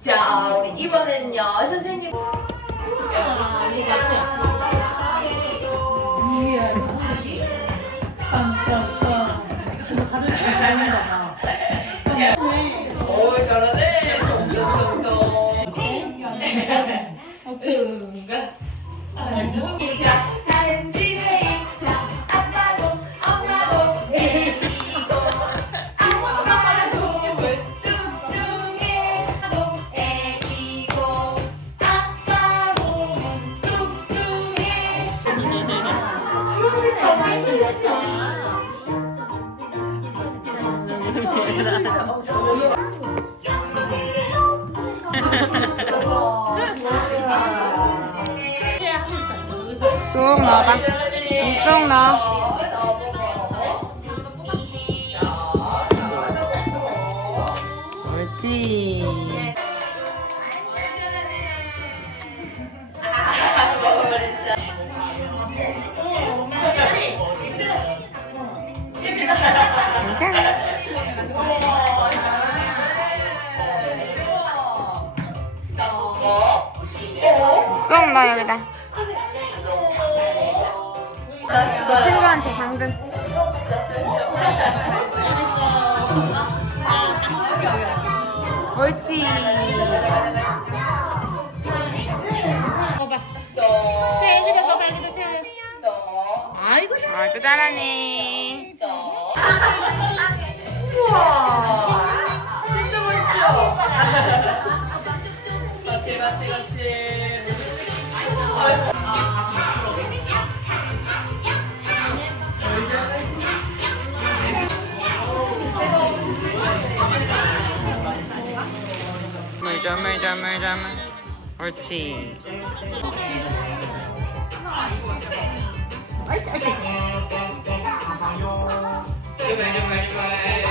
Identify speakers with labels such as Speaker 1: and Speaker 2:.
Speaker 1: 자, 우리 이번엔요, 선생님. 오, 잘하네. 둥가. 둥이
Speaker 2: 쏙 넣어봐. 쏙 넣어. 옳지. 괜찮아. 쏙 넣어 여기다. 그 친구한테 당근. 옳지.
Speaker 3: 잘
Speaker 2: 아주 잘하네.
Speaker 1: 그렇지 그렇지.
Speaker 2: 물좀 물좀 물좀 옳지. 아이치 아이치 제발 제발 제발